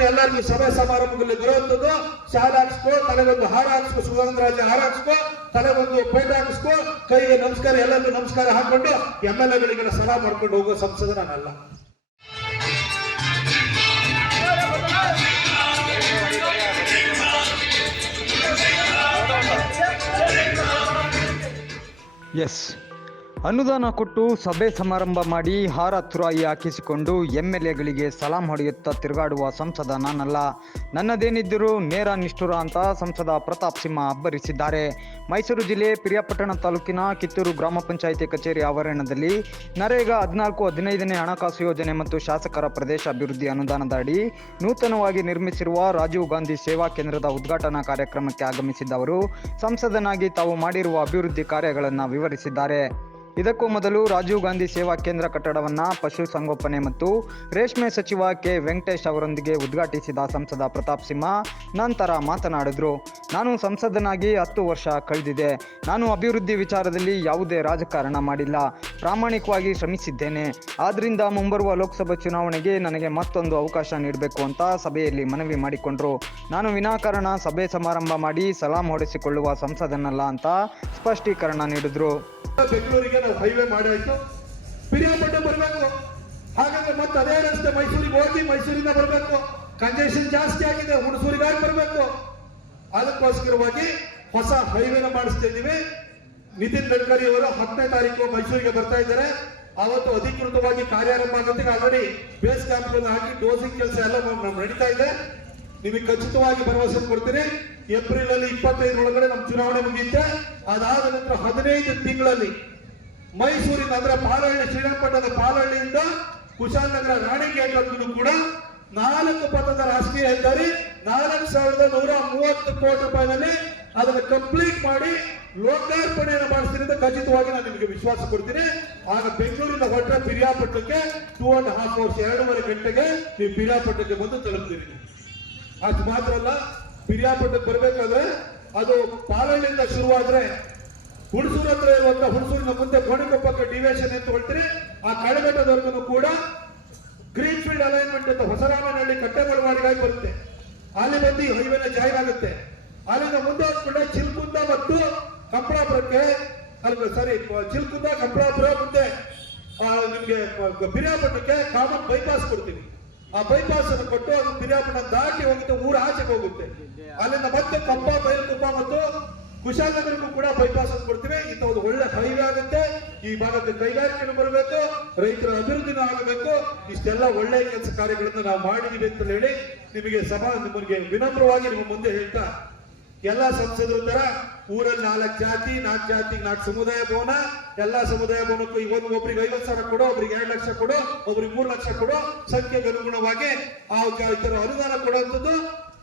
ಹೋಗ್ಬಿಟ್ಟು ಎಲ್ಲರಿಗೂ ಸಭಾ ಸಮಾರಂಭದಲ್ಲಿ ಬರುವಂತದ್ದು ಶಾಲೆ ಹಾಕ್ಸ್ಕೋ, ತಲೆಗೊಂದು ಹಾರ ಹಾಕ್ಸ್ಕೋ ಸುಗಂಧರಾಜ ಹಾರ ಹಾಕ್ಸ್ಕೋ, ತಲೆಗೊಂದು ಪೇಟ ಹಾಕ್ಸ್ಕೋ, ಕೈಗೆ ನಮಸ್ಕಾರ, ಎಲ್ಲರಿಗೂ ನಮಸ್ಕಾರ ಹಾಕೊಂಡು ಎಂ ಎಲ್ ಎಗಳಿಗೆಲ್ಲ ಸಲಹಾ ಮಾಡ್ಕೊಂಡು ಹೋಗೋ ಸಂಸದ ನಾನಲ್ಲ ಎಸ್ ಅನುದಾನ ಕೊಟ್ಟು ಸಭೆ ಸಮಾರಂಭ ಮಾಡಿ ಹಾರ ತುರಾಯಿ ಹಾಕಿಸಿಕೊಂಡು ಎಂ ಎಲ್ ಎಗಳಿಗೆ ಸಲಾಂ ಹೊಡೆಯುತ್ತಾ ತಿರುಗಾಡುವ ಸಂಸದ ನಾನಲ್ಲ. ನನ್ನದೇನಿದ್ದರೂ ನೇರ ನಿಷ್ಠುರ ಅಂತ ಸಂಸದ ಪ್ರತಾಪ್ ಸಿಂಹ ಅಬ್ಬರಿಸಿದ್ದಾರೆ. ಮೈಸೂರು ಜಿಲ್ಲೆ ಪಿರಿಯಾಪಟ್ಟಣ ತಾಲೂಕಿನ ಕಿತ್ತೂರು ಗ್ರಾಮ ಪಂಚಾಯಿತಿ ಕಚೇರಿ ಆವರಣದಲ್ಲಿ ನರೇಗಾ ಹದಿನಾಲ್ಕು ಹದಿನೈದನೇ ಹಣಕಾಸು ಯೋಜನೆ ಮತ್ತು ಶಾಸಕರ ಪ್ರದೇಶ ಅಭಿವೃದ್ಧಿ ಅನುದಾನದ ಅಡಿ ನೂತನವಾಗಿ ನಿರ್ಮಿಸಿರುವ ರಾಜೀವ್ ಗಾಂಧಿ ಸೇವಾ ಕೇಂದ್ರದ ಉದ್ಘಾಟನಾ ಕಾರ್ಯಕ್ರಮಕ್ಕೆ ಆಗಮಿಸಿದ್ದ ಸಂಸದನಾಗಿ ತಾವು ಮಾಡಿರುವ ಅಭಿವೃದ್ಧಿ ಕಾರ್ಯಗಳನ್ನು ವಿವರಿಸಿದ್ದಾರೆ. ಇದಕ್ಕೂ ಮೊದಲು ರಾಜೀವ್ ಗಾಂಧಿ ಸೇವಾ ಕೇಂದ್ರ ಕಟ್ಟಡವನ್ನು ಪಶುಸಂಗೋಪನೆ ಮತ್ತು ರೇಷ್ಮೆ ಸಚಿವ ಕೆ ವೆಂಕಟೇಶ್ ಅವರೊಂದಿಗೆ ಉದ್ಘಾಟಿಸಿದ ಸಂಸದ ಪ್ರತಾಪ್ ಸಿಂಹ ನಂತರ ಮಾತನಾಡಿದರು. ನಾನು ಸಂಸದನಾಗಿ ಹತ್ತು ವರ್ಷ ಕಳೆದಿದೆ. ನಾನು ಅಭಿವೃದ್ಧಿ ವಿಚಾರದಲ್ಲಿ ಯಾವುದೇ ರಾಜಕಾರಣ ಮಾಡಿಲ್ಲ. ಪ್ರಾಮಾಣಿಕವಾಗಿ ಶ್ರಮಿಸಿದ್ದೇನೆ. ಆದ್ದರಿಂದ ಮುಂಬರುವ ಲೋಕಸಭಾ ಚುನಾವಣೆಗೆ ನನಗೆ ಮತ್ತೊಂದು ಅವಕಾಶ ನೀಡಬೇಕು ಅಂತ ಸಭೆಯಲ್ಲಿ ಮನವಿ ಮಾಡಿಕೊಂಡರು. ನಾನು ವಿನಾಕಾರಣ ಸಭೆ ಸಮಾರಂಭ ಮಾಡಿ ಸಲಾಂ ಹೊಡೆಸಿಕೊಳ್ಳುವ ಸಂಸದನಲ್ಲ ಅಂತ ಸ್ಪಷ್ಟೀಕರಣ ನೀಡಿದರು. ಬೆಂಗಳೂರಿಗೆ ನಾವು ಹೈವೇ ಮಾಡಾಯ್ತು ಪಿರಿಯಾಪಟ್ಟೆ ಬರಬೇಕು. ಹಾಗಾದ್ರೆ ಮತ್ತೆ ಅದೇ ರಸ್ತೆ ಮೈಸೂರಿಗೆ ಹೋಗಿ ಮೈಸೂರಿಂದ ಬರಬೇಕು. ಕಂಜೆಷನ್ ಜಾಸ್ತಿ ಆಗಿದೆ, ಹುಣಸೂರಿಗಾಗಿ ಬರಬೇಕು. ಅದಕ್ಕೋಸ್ಕರವಾಗಿ ಹೊಸ ಹೈವೇನ ಮಾಡಿಸ್ತಾ ಇದ್ದೀವಿ. ನಿತಿನ್ ಗಡ್ಕರಿ ಅವರು ಹತ್ತನೇ ತಾರೀಕು ಮೈಸೂರಿಗೆ ಬರ್ತಾ ಇದ್ದಾರೆ. ಅವತ್ತು ಅಧಿಕೃತವಾಗಿ ಕಾರ್ಯಾರಂಭ ಆಗುತ್ತೆ ಆಲ್ರೆಡಿ ಬೇಸ್ ಕ್ಯಾಂಪ್ ಹಾಕಿ ಡೋಸಿಂಗ್ ಕೆಲಸ ಎಲ್ಲ ನಡೀತಾ ಇದೆ. ನಿಮಗೆ ಖಚಿತವಾಗಿ ಭರವಸೆ ಕೊಡ್ತೀನಿ. ಏಪ್ರಿಲ್ ಅಲ್ಲಿ ಇಪ್ಪತ್ತೈದರೊಳಗಡೆ ನಮ್ಮ ಚುನಾವಣೆ ಮುಗಿಯುತ್ತೆ. ಅದಾದ ನಂತರ ಹದಿನೈದು ತಿಂಗಳಲ್ಲಿ ಮೈಸೂರಿನ ಅಂದ್ರೆ ಪಾಲಹಳ್ಳಿ, ಶ್ರೀರಂಗಪಟ್ಟಣದ ಪಾಲಹಳ್ಳಿಯಿಂದ ಕುಶಾಲನಗರ ರಾಣಿಗೇಟ್ವರೆಗೂ ಕೂಡ ನಾಲ್ಕು ಪಥದ ರಾಷ್ಟ್ರೀಯ ಹೆದ್ದಾರಿ, ನಾಲ್ಕು ಸಾವಿರದ ನೂರ ಮೂವತ್ತು ಕೋಟಿ ರೂಪಾಯಿನಲ್ಲಿ ಅದನ್ನು ಕಂಪ್ಲೀಟ್ ಮಾಡಿ ಲೋಕಾರ್ಪಣೆಯನ್ನು ಮಾಡಿಸ್ತೀನಿ ಅಂತ ಖಚಿತವಾಗಿ ನಾನು ನಿಮಗೆ ವಿಶ್ವಾಸ ಕೊಡ್ತೀನಿ. ಆಗ ಬೆಂಗಳೂರಿನ ಹೊರಟ ಪಿರಿಯಾಪಟ್ಟಣಕ್ಕೆ ಟೂ ಅಂಡ್ ಹಾಫ್ ಅವರ್ಸ್ ಎರಡೂವರೆ ಗಂಟೆಗೆ ನೀವು ಪಿರಿಯಾಪಟ್ಟಣಕ್ಕೆ ಬಂದು ತಲುಪ್ತೀರಿ. ಅದು ಮಾತ್ರ ಅಲ್ಲ ಪಿರಿಯಾಪಟ್ಟಣಕ್ಕೆ ಬರಬೇಕಾದ್ರೆ ಅದು ಪಾಲಹಳ್ಳಿಯಿಂದ ಶುರುವಾದ್ರೆ ಹುಣಸೂರು ಹತ್ರ ಇರುವಂತ ಹುಣಸೂರಿನ ಮುಂದೆ ಗೋಣಿಕೊಪ್ಪಕ್ಕೆ ಡಿವಿಯೇಷನ್ ಅಂತ ಹೊಳ್ತೀರಿ ಆ ಕಳೆಗಟ್ಟದವರೆಗೂ ಕೂಡ ಗ್ರೀನ್ ಫೀಲ್ಡ್ ಅಲೈನ್ಮೆಂಟ್ ಅಂತ ಹೊಸರಾಮನಹಳ್ಳಿ ಕಟ್ಟೆಗೊಳವಾಡಿಗಾಗಿ ಬರುತ್ತೆ. ಅಲ್ಲಿ ಬಂದು ಹೈವೇನ ಜಾಯಿನ್ ಆಗುತ್ತೆ. ಅಲ್ಲಿಂದ ಮುಂದೆ ಹೋಗ್ಕೊಂಡೆ ಚಿಲ್ಕುಂದ ಮತ್ತು ಕಪ್ಪಳಾಪುರಕ್ಕೆ ಅಲ್ಲ ಸಾರಿ ಚಿಲ್ಕುಂದ ಕಂಪಳಾಪುರ ಮುಂದೆ ನಿಮ್ಗೆ ಬಿರಿಯಾಪಟ್ಟಕ್ಕೆ ಕಾಮನ್ ಬೈಪಾಸ್ ಕೊಡ್ತೀನಿ. ಆ ಬೈಪಾಸ್ ಅನ್ನು ಕೊಟ್ಟು ಅದು ಬಿರಿಯಾಪಟ್ಟ ದಾಟಿ ಹೋಗುತ್ತೆ, ಊರ ಆಚೆಗೆ ಹೋಗುತ್ತೆ. ಅಲ್ಲಿಂದ ಮತ್ತೆ ಕಂಪ ಬೈಲುಕುಪ್ಪ ಮತ್ತು ಕುಶಾಲನಗರಕ್ಕೂ ಕೂಡ ಬೈಪಾಸ್ ಅನ್ನು ಕೊಡ್ತೀವಿ. ಇಂಥ ಒಂದು ಒಳ್ಳೆ ಹೈವೇ ಆಗುತ್ತೆ. ಈ ಭಾಗದ ಕೈಗಾರಿಕೆನೂ ಬರಬೇಕು. ರೈತರ ಅಭಿವೃದ್ಧಿನೂ ಆಗಬೇಕು. ಇಷ್ಟೆಲ್ಲ ಒಳ್ಳೆ ಕೆಲಸ ಕಾರ್ಯಗಳನ್ನು ನಾವು ಮಾಡಿದೀವಿ ಅಂತ ಹೇಳಿ ನಿಮಗೆ ಸಭಾ ನಿಮಗೆ ವಿನಮ್ರವಾಗಿ ನಿಮ್ಮ ಮುಂದೆ ಹೇಳ್ತಾ ಎಲ್ಲಾ ಸಂಸದರ ತರ ಊರಲ್ಲಿ ನಾಲ್ಕು ಜಾತಿ ನಾಲ್ಕು ಜಾತಿ, ನಾಲ್ಕು ಸಮುದಾಯ ಭವನ. ಎಲ್ಲಾ ಸಮುದಾಯ ಭವನಕ್ಕೂ ಇವತ್ತು ಒಬ್ರಿಗೆ ಐವತ್ತು ಸಾವಿರ ಕೊಡು, ಒಬ್ರಿಗೆ ಎರಡು ಲಕ್ಷ ಕೊಡು, ಒಬ್ರಿಗೆ ಮೂರು ಲಕ್ಷ ಕೊಡು. ಸಂಖ್ಯೆಗೆ ಅನುಗುಣವಾಗಿ ಆ ಅನುದಾನ ಕೊಡುವಂಥದ್ದು.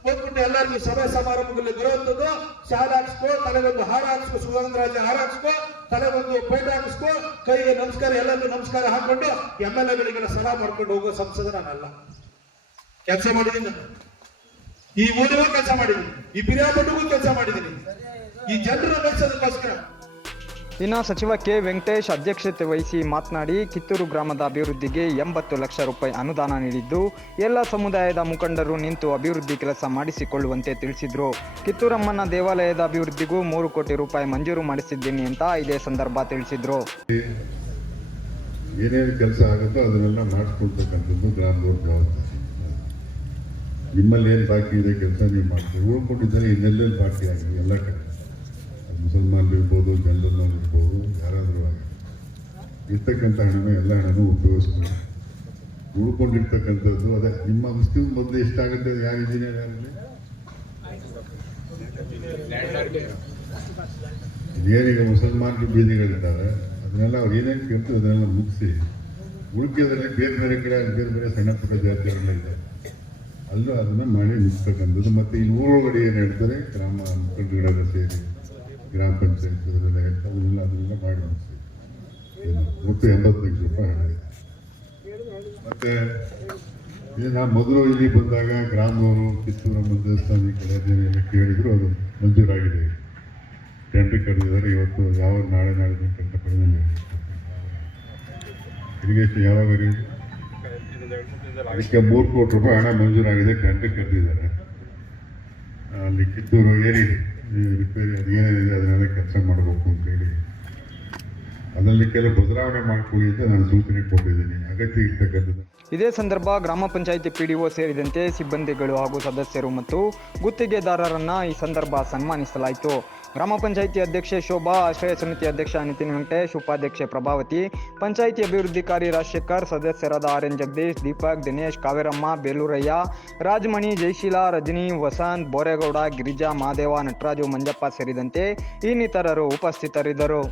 ಹೋಗ್ಬಿಟ್ಟು ಎಲ್ಲರಿಗೂ ಸಭೆ ಸಮಾರಂಭದಲ್ಲಿ ಬರುವಂತದ್ದು ಶಾಲೆ ಹಾಕ್ಸ್ಕೋ, ತಲೆಗೊಂದು ಹಾರ ಹಾಕ್ಸ್ಕೋ ಸುಗಂಧರಾಜ ಹಾರ ಹಾಕ್ಸ್ಕೋ, ತಲೆಗೊಂದು ಪೇಟ ಹಾಕ್ಸ್ಕೋ, ಕೈಗೆ ನಮಸ್ಕಾರ, ಎಲ್ಲರಿಗೂ ನಮಸ್ಕಾರ ಹಾಕೊಂಡು ಎಂ ಎಲ್ ಎಗಳಿಗೆಲ್ಲ ಸಲಾ ಮಾಡ್ಕೊಂಡು ಹೋಗೋ ಸಂಸದ ನಾನಲ್ಲ ಕೆಲಸ ಮಾಡಿದ್ದೀನಿ ಈ ಊರಿಗೂ ಕೆಲಸ ಮಾಡಿದ್ದೀನಿ. ಈ ಪಿರಿಯಾಪಟ್ಟಿಗೂ ಕೆಲಸ ಮಾಡಿದ್ದೀನಿ. ಈ ಜನರ ನಡೆಸೋದಕ್ಕೋಸ್ಕರ ಇನ್ನು ಸಚಿವ ಕೆ. ವೆಂಕಟೇಶ್ ಅಧ್ಯಕ್ಷತೆ ವಹಿಸಿ ಮಾತನಾಡಿ, ಕಿತ್ತೂರು ಗ್ರಾಮದ ಅಭಿವೃದ್ಧಿಗೆ ಎಂಬತ್ತು ಲಕ್ಷ ರೂಪಾಯಿ ಅನುದಾನ ನೀಡಿದ್ದು, ಎಲ್ಲ ಸಮುದಾಯದ ಮುಖಂಡರು ನಿಂತು ಅಭಿವೃದ್ಧಿ ಕೆಲಸ ಮಾಡಿಸಿಕೊಳ್ಳುವಂತೆ ತಿಳಿಸಿದರು. ಕಿತ್ತೂರಮ್ಮನ ದೇವಾಲಯದ ಅಭಿವೃದ್ಧಿಗೂ ಮೂರು ಕೋಟಿ ರೂಪಾಯಿ ಮಂಜೂರು ಮಾಡಿಸಿದ್ದೀನಿ ಅಂತ ಇದೇ ಸಂದರ್ಭ ತಿಳಿಸಿದರು. ಏನೇನು ಕೆಲಸ ಆಗುತ್ತೋ ಅದನ್ನೆಲ್ಲ ಮಾಡಿಸ್ಕೊಳ್ತಕ್ಕಂಥದ್ದು ಗ್ರಾಮದವ್ರ ಜವಾಬ್ದಾರಿ ನಿಮ್ಮಲ್ಲಿ ಏನು ಬಾಕಿ ಇದೆ ಕೆಲಸ ನೀವು ಮಾಡ್ತೀವಿ ಉಳ್ಕೊಂಡಿದ್ದರೆ ಇನ್ನೆಲ್ಲೆಲ್ಲಿ ಬಾಕಿ ಆಗಿದೆ? ಎಲ್ಲ ಕಡೆ. ಮುಸಲ್ಮಾನರು ಇರ್ಬೋದು ಜನರಲ್ ಇರ್ಬೋದು ಯಾರಾದರೂ ಆಗಲಿ ಇರ್ತಕ್ಕಂಥ ಹಣನ ಎಲ್ಲ ಹಣನೂ ಉಪಯೋಗಿಸ್ಬೋದು ಉಳ್ಕೊಂಡಿರ್ತಕ್ಕಂಥದ್ದು ಅದೇ. ನಿಮ್ಮ ಮುಸ್ಲಿಂ ಮೊದಲು ಎಷ್ಟಾಗುತ್ತೆ ಯಾವ ಇಂಜಿನಿಯರ್ ಆಗಲಿ ಏನೀಗ ಮುಸಲ್ಮಾನರು ಬೀದಿಗಳಿದ್ದಾವೆ ಅದನ್ನೆಲ್ಲ ಅವ್ರು ಏನೇನು ಕೇಳ್ತೀವಿ ಅದನ್ನೆಲ್ಲ ಮುಗಿಸಿ. ಅದರಲ್ಲಿ ಬೇರೆ ಬೇರೆ ಕಡೆ ಬೇರೆ ಬೇರೆ ಸಣ್ಣ ಪುಟ್ಟ ಜಾತಿಗಳೆಲ್ಲ ಇದೆ. ಅಲ್ಲೂ ಅದನ್ನು ಮಾಡಿ ಮುಗಿಸ್ತಕ್ಕಂಥದ್ದು. ಮತ್ತು ಈ ಊರೊಳಗಡೆ ಏನು ಹೇಳ್ತಾರೆ? ಗ್ರಾಮ ಮುಖಂಡಗಳೆಲ್ಲ ಸೇರಿ. ಗ್ರಾಮ ಪಂಚಾಯತ್ ಹೇಳ್ತಾರೆ ಅದನ್ನೆಲ್ಲ ಅದನ್ನೆಲ್ಲ ಮಾಡಿ ಒಟ್ಟು ಎಂಬತ್ತೈದು ರೂಪಾಯಿ ಹಣ ಇದೆ. ಮತ್ತೆ ಮೊದಲು ಇಲ್ಲಿ ಬಂದಾಗ ಗ್ರಾಮದವರು ಕಿತ್ತೂರಮ್ಮ ದೇವಸ್ಥಾನ ಅದನ್ನೆಲ್ಲ ಕೇಳಿದ್ರು, ಅದು ಮಂಜೂರಾಗಿದೆ. ಟೆಂಡರ್ ಕರೆದಿದ್ದಾರೆ, ಇವತ್ತು ಯಾವ ನಾಳೆ ನಾಳೆ ಟೆಂಡರ್ ಕಡಿಮೆ ಇರಿಗೇಷನ್ ಯಾವಾಗ ಅದಕ್ಕೆ ಮೂರು ಕೋಟಿ ರೂಪಾಯಿ ಹಣ ಮಂಜೂರಾಗಿದೆ ಟೆಂಡರ್ ಕರೆದಿದ್ದಾರೆ. ಅಲ್ಲಿ ಕಿತ್ತೂರು ಏರಿ ರಿಪೇರಿ ಅದೇನೇನಿದೆ ಅದನ್ನೆಲ್ಲ ಕೆಲಸ ಮಾಡಬೇಕು ಅಂತೇಳಿ. ಅದರಲ್ಲಿ ಬದಲಾವಣೆ ಮಾಡಿಕೊಳ್ಳಿ ಅಂತ ನಾನು ಸೂಚನೆ ಕೊಟ್ಟಿದ್ದೀನಿ. ಅಗತ್ಯ ಇರ್ತಕ್ಕಂಥದ್ದು. ಇದೇ ಸಂದರ್ಭ ಗ್ರಾಮ ಪಂಚಾಯಿತಿ ಪಿಡಿಒ ಸೇರಿದಂತೆ ಸಿಬ್ಬಂದಿಗಳು ಹಾಗೂ ಸದಸ್ಯರು ಮತ್ತು ಗುತ್ತಿಗೆದಾರರನ್ನ ಈ ಸಂದರ್ಭ ಸನ್ಮಾನಿಸಲಾಯಿತು. ಗ್ರಾಮ ಪಂಚಾಯಿತಿ ಅಧ್ಯಕ್ಷೆ ಶೋಭಾ, ಆಶ್ರಯ ಸಮಿತಿ ಅಧ್ಯಕ್ಷ ನಿತಿನ್ ವೆಂಕಟೇಶ್, ಉಪಾಧ್ಯಕ್ಷೆ ಪ್ರಭಾವತಿ, ಪಂಚಾಯಿತಿ ಅಭಿವೃದ್ಧಿಕಾರಿ ರಾಜಶೇಖರ್, ಸದಸ್ಯರಾದ ಆರ್ ಎನ್ ಜಗದೀಶ್, ದೀಪಕ್, ದಿನೇಶ್, ಕಾವೇರಮ್ಮ, ಬೇಲೂರಯ್ಯ, ರಾಜಮಣಿ, ಜಯಶೀಲಾ, ರಜನಿ, ವಸಂತ್, ಬೋರೇಗೌಡ, ಗಿರಿಜಾ ಮಹಾದೇವ ನಟರಾಜು, ಮಂಜಪ್ಪ ಸೇರಿದಂತೆ ಇನ್ನಿತರರು ಉಪಸ್ಥಿತರಿದ್ದರು.